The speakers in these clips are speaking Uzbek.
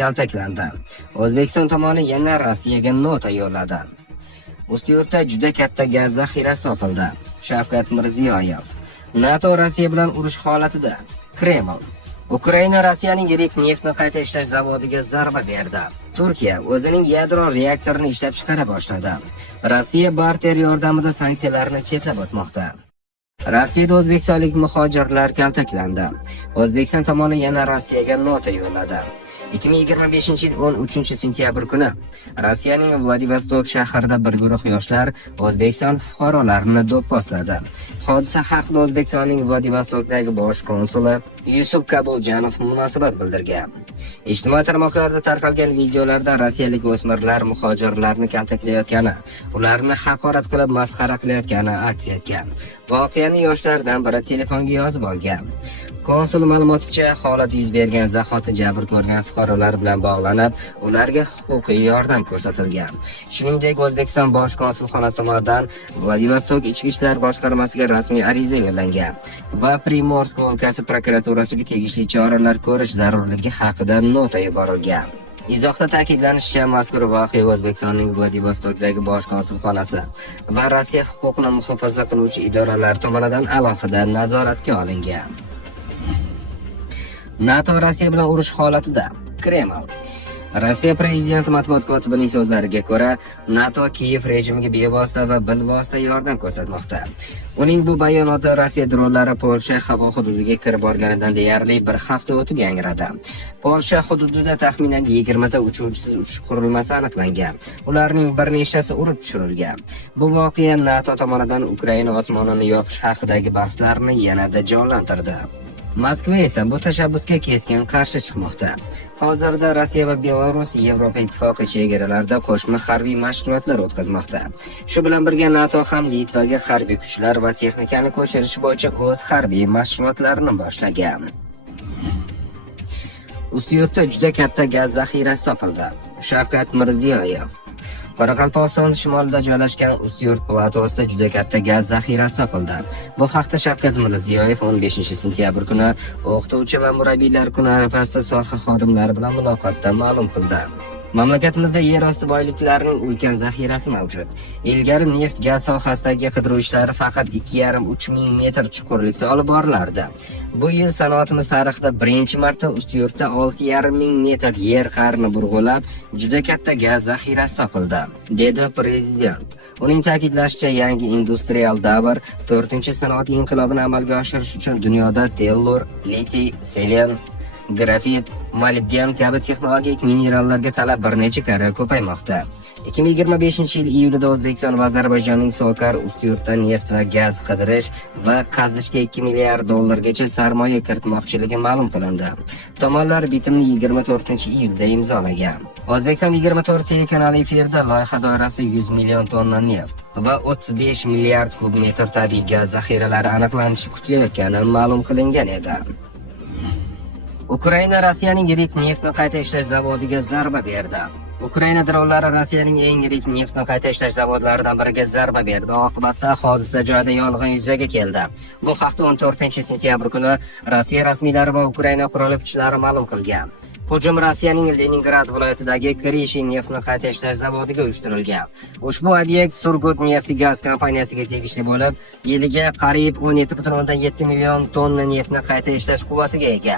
kaltaklandi. O'zbekiston tomoni yana Rossiyaga nota yo'lladi. Ustyurtda juda katta gaz zaxirasi topildi. Shavkat Mirziyoyev. NATO Rossiya bilan urush holatida. Kreml. Ukraina Rossiyaning yirik neftni qayta ishlash zavodiga zarba berdi. Turkiya o'zining yadro reaktorini ishlab chiqara boshladi. Rossiya barter yordamida sanksiyalarni chetlab o'tmoqda. Rossiyada o'zbekistonlik muhojirlar kaltaklandi. O'zbekiston tomoni yana Rossiyaga nota yo'lladi. 2025-yil 13-sentyabr kuni Rossiyaning Vladivostok shahrida bir guruh yoshlar O'zbekiston fuqarolarini do'pposladi. Hodisa haqida O'zbekistonning Vladivostokdagi bosh konsuli Yusuf Kabuljanov munosabat bildirgan. Ijtimoiy tarmoqlarda tarqalgan videolarda rossiyalik o'smirlar muhojirlarni kaltaklayotgani, ularni haqorat qilib masxara qilayotgani aks etgan. Voqeani yoshlardan biri telefonga yozib olgan. Konsul ma'lumoticha, holat yuz bergan zahoti jabr ko'rgan fuqarolar bilan bog'lanib, ularga huquqiy yordam ko'rsatilgan. Shuningdek, O'zbekiston bosh konsulxonasi tomonidan Vladivostok ichki ishlar boshqarmasiga rasmiy ariza yo'llangan va Primorsk o'lkasi prokuraturasiga tegishli choralar ko'rish zarurligi haqida nota yuborilgan. Izohda ta'kidlanishicha, mazkur voqea O'zbekistonning Vladivostokdagi bosh konsulxonasi va Rossiya huquqni muhofaza qiluvchi idoralar tomonidan alohida nazoratga olingan. NATO Rossiya bilan urush holatida. Kreml. Rossiya prezidenti matbuot kotibining so'zlariga ko'ra, NATO Kiyev rejimiga bevosita va bilvosita yordam ko'rsatmoqda. Uning bu bayonoti Rossiya dronlari Polsha havo hududiga kirib borganidan deyarli bir hafta o'tib yangradi. Polsha hududida taxminan 20 ta uchuvchisiz uchish qurilmasi aniqlangan. Ularning bir nechtasi urib tushirilgan. Bu voqea NATO tomonidan Ukraina osmonini yopish haqidagi bahslarni yanada jonlantirdi. Moskva esa bu tashabbusga keskin qarshi chiqmoqda. Hozirda Rossiya va Belarus Yevropa ittifoqi chegaralarida qo'shma harbiy mashg'ulotlar o'tkazmoqda. Shu bilan birga NATO ham Litvaga harbiy kuchlar va texnikani ko'chirish bo'yicha o'z harbiy mashg'ulotlarini boshlagan. Ustyurtda juda katta gaz zaxirasi topildi. Shavkat Mirziyoyev. Qoraqalpog'iston shimolida joylashgan Ustyurt platosida juda katta gaz zaxirasi topildi. Bu haqda Shavkat Mirziyoyev 15-sentyabr kuni o'qituvchi va murabbiylar kuni arafasida soha xodimlari bilan muloqotda ma'lum qildi. Mamlakatimizda yer osti boyliklarining ulkan zaxirasi mavjud. Ilgari neft-gaz sohasidagi qidiruv ishlari faqat 2,5-3 ming metr chuqurlikda olib borilardi. Bu yil sanoatimiz tarixida birinchi marta Ustyurtda 6,5 ming metr yer qarini burg'ulab, juda katta gaz zaxirasi topildi, dedi prezident. Uning ta'kidlashicha, yangi industrial davr 4-sanoat inqilobini amalga oshirish uchun dunyoda tellur, litiy, selen, grafit, molibden kabi texnologik minerallarga talab bir necha karra ko'paymoqda. 2025-yil iyulida O'zbekiston va Ozarbayjonning Sokar Ustyurtda neft va gaz qidirish va qazishga 2 milliard dollargacha sarmoya kiritmoqchiligi ma'lum qilindi. Tomonlar bitimni 24-iyulda imzolagan. O'zbekiston 24 telekanali efirda loyiha doirasida 100 million tonna neft va 35 milliard kub metr tabiiy gaz zaxiralari aniqlanishi kutilayotgani ma'lum qilingan edi. Ukraina Rossiyaning yirik neftni qayta ishlash zavodiga zarba berdi. Ukraina dronlari Rossiyaning eng yirik neftni qayta ishlash zavodlaridan biriga zarba berdi. Oqibatda hodisa joyida yong'in yuzaga keldi. Bu haqda 14-sentyabr kuni Rossiya rasmiylari va Ukraina qurolli kuchlari ma'lum qilgan. Hujum Rossiyaning Leningrad viloyatidagi Krishi neftni qayta ishlash zavodiga uyushtirilgan. Ushbu obyekt Surgut neft-gaz kompaniyasiga tegishli bo'lib, yiliga qariyb 17,7 million tonna neftni qayta ishlash quvvatiga ega.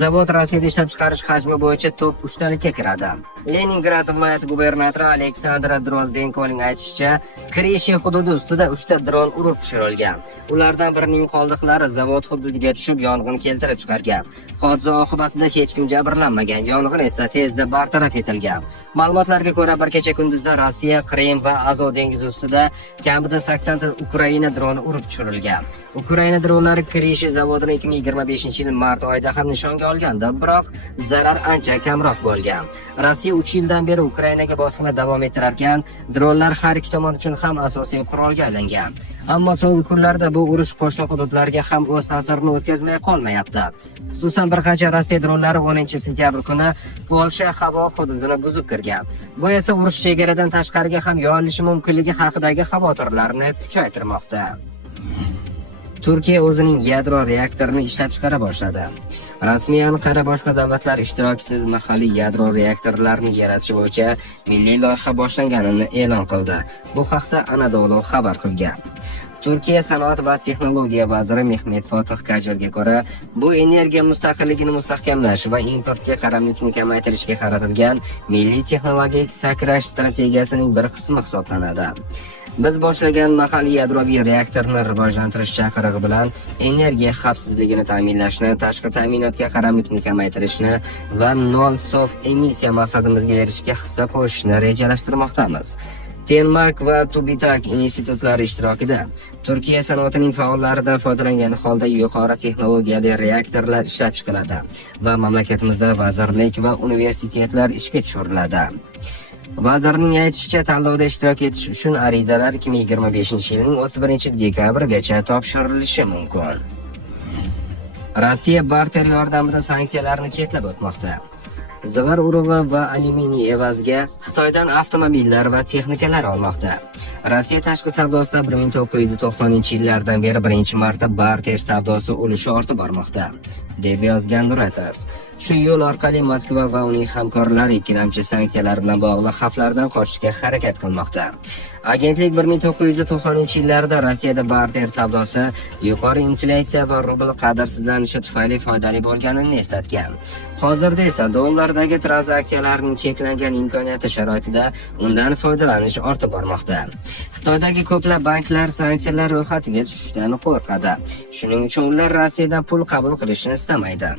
Zavod Rossiyada ishlab chiqarish hajmi bo'yicha top 3-talikka kiradi. Leningrad viloyati gubernatori Aleksandr Drozdenkoning aytishicha, Krishi hududi ustida 3 ta dron urib tushirilgan. Ulardan birining qoldiqlari zavod hududiga tushib yong'in keltirib chiqargan. Hodisa oqibatida hech kim jabrlanmagan. Yong'in esa tezda bartaraf etilgan. Ma'lumotlarga ko'ra, bir kecha kunduzda Rossiya, Qrim va Azov dengizi ustida kamida 80 ta Ukraina droni urib tushirilgan. Ukraina dronlari Krishi zavodini 2025-yil mart oyida ham nishonga olganda, biroq zarar ancha kamroq bo'lgan. Rossiya 3 yildan beri Ukrainaga bosqinni davom ettirarkan, dronlar har ikki tomon uchun ham asosiy qurolga aylangan. Ammo so'nggi kunlarda bu urush qo'shni hududlarga ham o'z ta'sirini o'tkazmay qolmayapti. Xususan, bir qancha Rossiya dronlari 10-sentyabr kuni Polsha havo hududini buzib kirgan. Bu esa urush chegaradan tashqariga ham yoyilishi mumkinligi haqidagi xavotirlarni kuchaytirmoqda. Turkiya o'zining yadro reaktorini ishlab chiqara boshladi. Rasmiy Anqara boshqa davlatlar ishtirokisiz mahalliy yadro reaktorlarini yaratish bo'yicha milliy loyiha boshlanganini e'lon qildi. Bu haqda Anadolu xabar qilgan. Turkiya sanoat va texnologiya vaziri Mehmet Fatih Kajolga ko'ra, bu energiya mustaqilligini mustahkamlash va importga qaramlikni kamaytirishga qaratilgan milliy texnologik sakrash strategiyasining bir qismi hisoblanadi. Biz boshlagan mahalliy yadroviy reaktorni rivojlantirish chaqirig'i bilan energiya xavfsizligini ta'minlashni, tashqi ta'minotga qaramlikni kamaytirishni va nol sof emissiya maqsadimizga erishishga hissa qo'shishni rejalashtirmoqdamiz. Tenmak va Tubitak institutlari ishtirokida Turkiya sanoatining faollaridan foydalangan holda yuqori texnologiyali reaktorlar ishlab chiqiladi va mamlakatimizda vazirlik va universitetlar ishga tushiriladi. Vazirning aytishicha, tanlovda ishtirok etish uchun arizalar 2025-yilning 31-dekabrigacha topshirilishi mumkin. Rossiya barter yordamida sanksiyalarni chetlab o'tmoqda. Zig'ir urug'i va alyuminiy evaziga Xitoydan avtomobillar va texnikalar olmoqda. Rossiya tashqi savdosida 1990-yillardan beri birinchi marta barter savdosi ulushi ortib bormoqda, deb yozgan Reuters. Shu yo'l orqali Moskva va uning hamkorlari ikkilamchi sanksiyalar bilan bog'liq xavflardan qochishga harakat qilmoqda. Agentlik 1990-yillarda Rossiyada barter savdosi yuqori inflyatsiya va rubl qadrsizlanishi tufayli foydali bo'lganini eslatgan. Hozirda esa dollardagi tranzaksiyalarning cheklangan imkoniyati sharoitida undan foydalanish ortib bormoqda. Xitoydagi ko'plab banklar sanksiyalar ro'yxatiga tushishdan qo'rqadi. Shuning uchun ular Rossiyadan pul qabul qilishni istamaydi.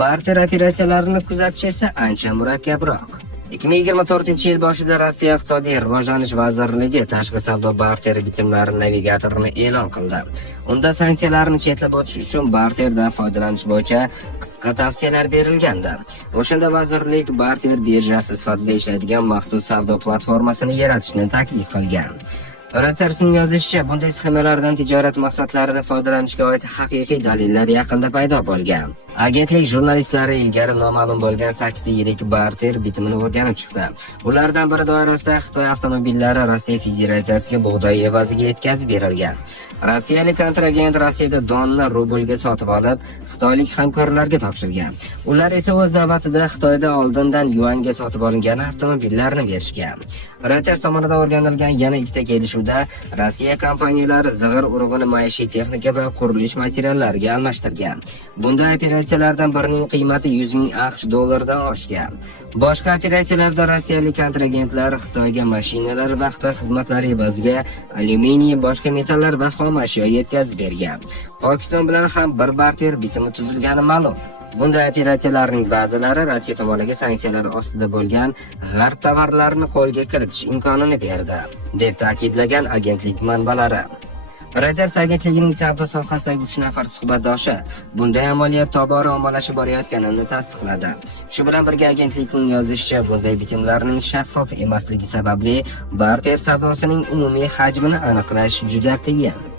Barter operatsiyalarini kuzatish esa ancha murakkabroq. 2024-yil boshida Rossiya iqtisodiy rivojlanish vazirligi tashqi savdo barter bitimlari navigatorni e'lon qildi. Unda sanksiyalarni chetlab o'tish uchun barterdan foydalanish bo'yicha qisqa tavsiyalar berilgandi. O'shanda vazirlik barter birjasi sifatida ishlaydigan maxsus savdo platformasini yaratishni taklif qilgan. Reutersning yozishicha, bunday sxemalardan tijorat maqsadlarida foydalanishga oid haqiqiy dalillar yaqinda paydo bo'lgan. Agentlik jurnalistlari ilgari noma'lum bo'lgan 8 ta yirik barter bitimini o'rganib chiqdi. Ulardan biri doirasida Xitoy avtomobillari Rossiya Federatsiyasiga bug'doy evaziga yetkazib berilgan. Rossiyalik kontragent Rossiyada donni rublga sotib olib, xitoylik hamkorlarga topshirgan. Ular esa o'z navbatida Xitoyda oldindan yuanga sotib olingan avtomobillarni berishgan. Reuters tomonidan o'rganilgan yana ikkita kelishuvda Rossiya kompaniyalari zig'ir urug'ini maishiy texnika va qurilish materiallariga almashtirgan. Bunda operatsiyalardan birining qiymati 100 ming AQSh dollaridan oshgan. Boshqa operatsiyalarda rossiyalik kontragentlar Xitoyga mashinalar va Xitoy xizmatlari evaziga alyuminiy, boshqa metallar va xom ashyo yetkazib bergan. Pokiston bilan ham bir barter bitimi tuzilgani ma'lum. Bunday operatsiyalarning ba'zilari Rossiya tomoniga sanksiyalar ostida bo'lgan g'arb tovarlarini qo'lga kiritish imkonini berdi, deb ta'kidlagan agentlik manbalari. Reuters agentligining savdo sohasidagi 3 nafar suhbatdoshi bunday amaliyot tobora ommalashib borayotganini tasdiqladi. Shu bilan birga agentlikning yozishicha, bunday bitimlarning shaffof emasligi sababli barter savdosining umumiy hajmini aniqlash juda qiyin.